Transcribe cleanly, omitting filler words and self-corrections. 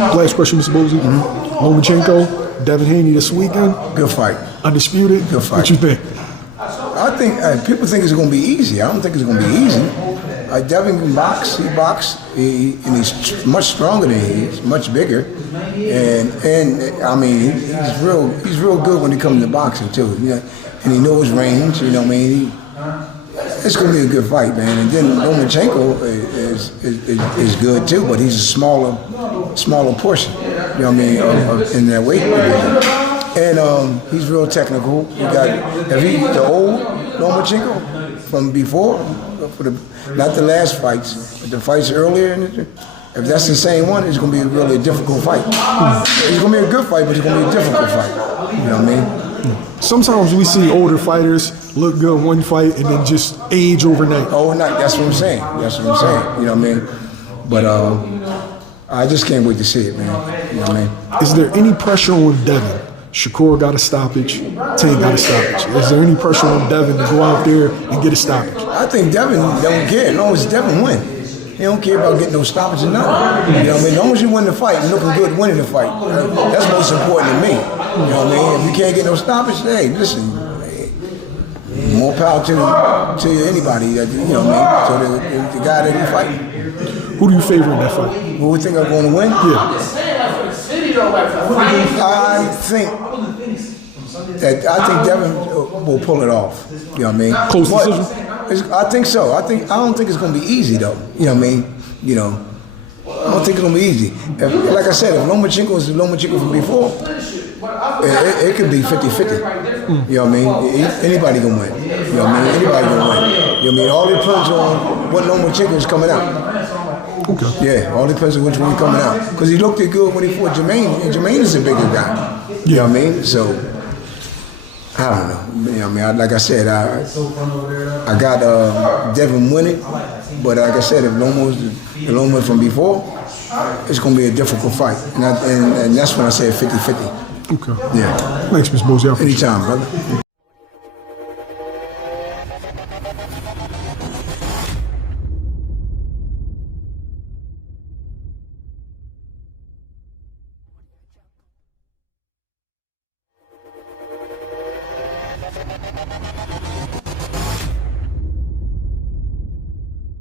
Last question, Mr. Bozy. Lomachenko, Devin Haney this weekend. Good fight. Undisputed. Good fight. What you think? I think people think it's going to be easy. I don't think it's going to be easy. Devin can box. He boxes. And he's much stronger than he is, much bigger. And I mean, he's real good when it comes to boxing too. You know, and he knows his range. You know what I mean? It's going to be a good fight, man. And then Lomachenko is good too, but he's a smaller portion. You know what I mean? In that weight division. And he's real technical. You got the old Lomachenko from before, not the last fights, but the fights earlier. If that's the same one, it's going to be really a difficult fight. It's going to be a good fight, but it's going to be a difficult fight. You know what I mean? Sometimes we see older fighters look good one fight and then just age overnight. Overnight, that's what I'm saying. That's what I'm saying. You know what I mean? But I just can't wait to see it, man. You know what I mean? Is there any pressure on Devin? Shakur got a stoppage, Tank got a stoppage. Is there any pressure on Devin to go out there and get a stoppage? I think Devin don't care as long as Devin wins. He don't care about getting no stoppage or nothing. You know what I mean? As long as you win the fight and looking good winning the fight, that's most important to me. You know what I mean? If you can't get no stoppage, hey, listen, more power to anybody. You know what I mean? So the guy that you fighting. Who do you favor in that fight? Who we think are going to win? Yeah. I think Devin will pull it off. You know what I mean? Close decision? I think so. I don't think it's going to be easy though. You know what I mean? You know, I don't think it's going to be easy. Like I said, if Lomachenko is Lomachenko from before, it could be 50-50. You know what I mean? Anybody can win. You know what I mean? Anybody can win. You know what I mean? All depends on what Lomachenko is coming out. Okay. Yeah, all depends on which one he's coming out. Because he looked good when he fought Jermaine, and Jermaine is a bigger guy. You know what I mean? So, I don't know. You know what I mean? Like I said, I got Devin winning, but like I said, if Loma from before, it's going to be a difficult fight. And that's when I said 50-50. Okay. Yeah. Thanks, Ms. Bozy. Anytime, brother.